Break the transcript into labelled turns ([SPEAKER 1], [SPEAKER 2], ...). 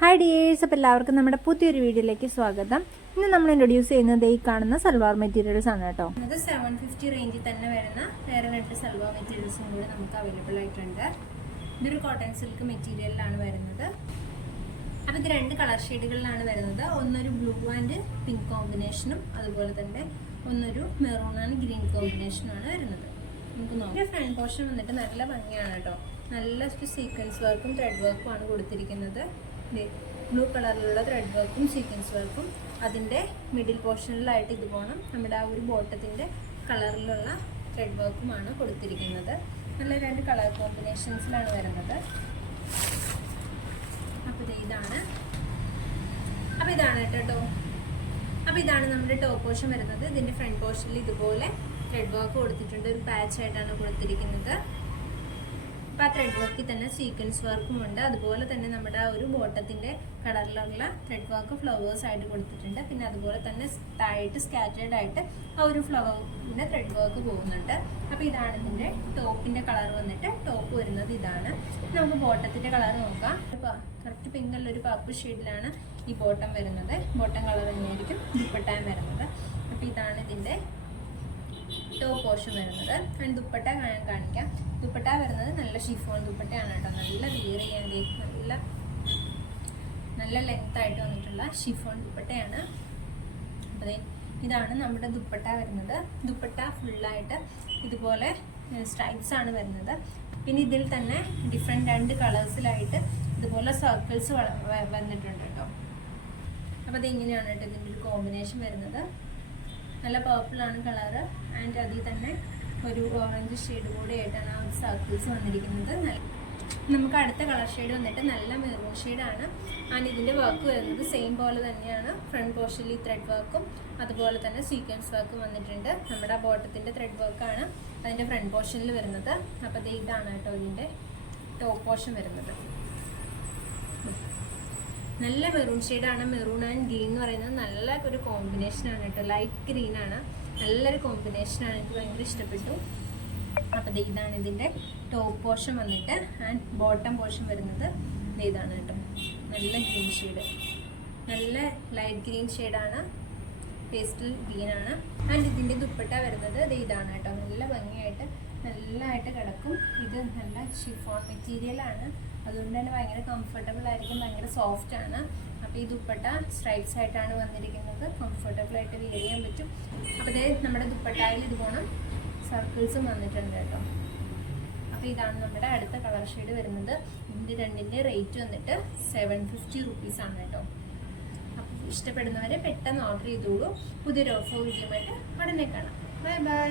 [SPEAKER 1] Hi dears അപ്പോൾ എല്ലാവർക്കും നമ്മുടെ പുതിയൊരു വീഡിയോയിലേക്ക് സ്വാഗതം. ഇന്ന് നമ്മൾ ഇൻട്രൊഡ്യൂസ് ചെയ്യുന്നത് ഈ കാണുന്ന സൽവാർ മെറ്റീരിയൽസ് ആണ് കേട്ടോ.
[SPEAKER 2] ഇത് സെവൻ ഫിഫ്റ്റി റേഞ്ചിൽ തന്നെ വരുന്ന വേറെ രണ്ട് സൽവാർ മെറ്റീരിയൽസും കൂടി നമുക്ക് അവൈലബിൾ ആയിട്ടുണ്ട്. ഇതൊരു കോട്ടൺ സിൽക്ക് മെറ്റീരിയലിലാണ് വരുന്നത്. അപ്പോൾ ഇത് രണ്ട് കളർ ഷെയ്ഡുകളിലാണ് വരുന്നത്. ഒന്നൊരു ബ്ലൂ ആൻഡ് പിങ്ക് കോമ്പിനേഷനും അതുപോലെ തന്നെ ഒന്നൊരു മെറൂൺ ആൻഡ് ഗ്രീൻ കോമ്പിനേഷനുമാണ് വരുന്നത്. നമുക്ക് നോക്കാം. ഫ്രണ്ട് പോർഷൻ വന്നിട്ട് നല്ല ഭംഗിയാണ് കേട്ടോ. നല്ല സീക്വൻസ് വർക്കും ത്രെഡ് വർക്കും ആണ് കൊടുത്തിരിക്കുന്നത്. ബ്ലൂ കളറിലുള്ള ത്രെഡ് വർക്കും സീക്വൻസ് വർക്കും അതിന്റെ മിഡിൽ പോർഷനിലായിട്ട് ഇത് പോകണം നമ്മുടെ ആ ഒരു ബോട്ടത്തിന്റെ കളറിലുള്ള ത്രെഡ് വർക്കുമാണ് കൊടുത്തിരിക്കുന്നത്. നല്ല രണ്ട് കളർ കോമ്പിനേഷൻസിലാണ് വരുന്നത്. അപ്പോൾ ഇതാണ്. അപ്പോൾ ഇതാണ് കേട്ടോ അപ്പോൾ ഇതാണ് നമ്മുടെ ടോപ്പ് പോർഷൻ വരുന്നത്. ഇതിന്റെ ഫ്രണ്ട് പോർഷനിൽ ഇതുപോലെ ത്രെഡ് വർക്ക് കൊടുത്തിട്ടുണ്ട്. ഒരു പാച്ച് ആയിട്ടാണ് കൊടുത്തിരിക്കുന്നത്. അപ്പോൾ ആ ത്രെഡ് വർക്കിൽ തന്നെ സീക്വൻസ് വർക്കും ഉണ്ട്. അതുപോലെ തന്നെ നമ്മുടെ ഒരു ബോട്ടത്തിന്റെ കളറിലുള്ള ത്രെഡ് വർക്ക് ഫ്ലവേഴ്സ് ആയിട്ട് കൊടുത്തിട്ടുണ്ട്. പിന്നെ അതുപോലെ തന്നെ താഴായിട്ട് സ്കാറ്റേഡ് ആയിട്ട് ആ ഒരു ഫ്ലവറിന്റെ ത്രെഡ് വർക്ക് പോകുന്നുണ്ട്. അപ്പോൾ ഇതാണ് ഇതിന്റെ ടോപ്പിന്റെ കളർ വന്നിട്ട് ടോപ്പ് വരുന്നത് ഇതാണ്. നമുക്ക് ബോട്ടത്തിന്റെ കളർ നോക്കാം. കറക്റ്റ് പിങ്ക് ഉള്ള ഒരു പർപ്പിൾ ഷെയ്ഡിലാണ് ഈ ബോട്ടം വരുന്നത്. ബോട്ടം കളർ തന്നെയായിരിക്കും ദുപ്പട്ടാൻ വരുന്നത്. അപ്പോൾ ഇതാണ് ടോപ്പ് പോർഷൻ വരുന്നത്. ആൻഡ് ദുപ്പട്ട കാണിക്കാം. ദുപ്പട്ട വരുന്നത് നല്ല ഷിഫോൺ ദുപ്പട്ടയാണ് കേട്ടോ. നല്ല വിയർ ചെയ്യാൻ നല്ല നല്ല ലെങ്ത് ആയിട്ട് വന്നിട്ടുള്ള ഷിഫോൺ ദുപ്പട്ടയാണ്. അപ്പോൾ ഇതാണ് നമ്മുടെ ദുപ്പട്ട വരുന്നത്. ദുപ്പട്ട ഫുള്ളായിട്ട് ഇതുപോലെ സ്ട്രൈപ്സ് ആണ് വരുന്നത്. പിന്നെ ഇതിൽ തന്നെ ഡിഫറെന്റ് രണ്ട് കളേഴ്സിലായിട്ട് ഇതുപോലെ സർക്കിൾസ് വന്നിട്ടുണ്ട് കേട്ടോ. അപ്പോൾ അതിങ്ങനെയാണ് കേട്ടോ ഇതിന്റെ ഒരു കോമ്പിനേഷൻ വരുന്നത്. നല്ല പേർപ്പിൾ ആണ് കളറ് ആൻഡ് അതിൽ തന്നെ ഒരു ഓറഞ്ച് ഷെയ്ഡ് കൂടി ആയിട്ടാണ് ആ സർക്കിൾസ് വന്നിരിക്കുന്നത്. നമുക്ക് അടുത്ത കളർ ഷെയ്ഡ് വന്നിട്ട് നല്ല മെറൂൺ ഷെയ്ഡാണ് ആൻഡ് ഇതിന്റെ വർക്ക് വരുന്നത് സെയിം പോലെ തന്നെയാണ്. ഫ്രണ്ട് പോർഷനിൽ ത്രെഡ് വർക്കും അതുപോലെ തന്നെ സീക്വൻസ് വർക്കും വന്നിട്ടുണ്ട്. നമ്മുടെ ആ ബോട്ടത്തിന്റെ ത്രെഡ് വർക്കാണ് അതിന്റെ ഫ്രണ്ട് പോർഷനിൽ വരുന്നത്. അപ്പോൾ ഇതാണ് കേട്ടോ ഇതിന്റെ ടോപ്പ് പോർഷൻ വരുന്നത്. നല്ല മെറൂൺ ഷെയ്ഡാണ്. മെറൂൺ ആൻഡ് ഗ്രീൻ എന്ന് പറയുന്നത് നല്ല ഒരു കോമ്പിനേഷനാണ് കേട്ടോ. ലൈറ്റ് ഗ്രീൻ ആണ്. നല്ലൊരു കോമ്പിനേഷൻ ആണ്. എനിക്ക് ഭയങ്കര ഇഷ്ടപ്പെട്ടു. അപ്പോൾ ഇതാണ് ഇതിന്റെ ടോപ്പ് പോർഷൻ വന്നിട്ട് ആൻഡ് ബോട്ടം പോർഷൻ വരുന്നത്. ഇതാണ് കേട്ടോ. നല്ല ഗ്രീൻ ഷെയ്ഡ് നല്ല ലൈറ്റ് ഗ്രീൻ ഷെയ്ഡാണ് പേസ്റ്റൽ ഗ്രീൻ ആണ്. ആൻഡ് ഇതിന്റെ ദുപ്പട്ട വരുന്നത് ഇതാണ് കേട്ടോ. നല്ല ഭംഗിയായിട്ട് നല്ലതായിട്ട് കിടക്കും. ഇത് നല്ല ഷിഫോൺ മെറ്റീരിയലാണ് അതുകൊണ്ട് തന്നെ ഭയങ്കര കംഫർട്ടബിൾ ആയിരിക്കും ഭയങ്കര സോഫ്റ്റ് ആണ്. അപ്പോൾ ഈ ദുപ്പട്ട സ്ട്രൈപ്സ് ആയിട്ടാണ് വന്നിരിക്കുന്നത്. കംഫർട്ടബിൾ ആയിട്ട് വിയർ ചെയ്യാൻ പറ്റും. അപ്പോൾ ഇതേ നമ്മുടെ ദുപ്പട്ടയിൽ ഇതുപോലെ സർക്കിൾസും വന്നിട്ടുണ്ട് കേട്ടോ. അപ്പോൾ ഇതാണ് നമ്മുടെ അടുത്ത കളർ ഷെയ്ഡ് വരുന്നത്. ഇതിന്റെ രണ്ടിന്റെ റേറ്റ് വന്നിട്ട് സെവൻ ഫിഫ്റ്റി റുപ്പീസാണ് കേട്ടോ. അപ്പോൾ ഇഷ്ടപ്പെടുന്നവരെ പെട്ടെന്ന് ഓർഡർ ചെയ്തോളൂ. പുതിയൊരു ഓഫർ വീഡിയോ ആയിട്ട് ഉടനെ കാണാം. Bye bye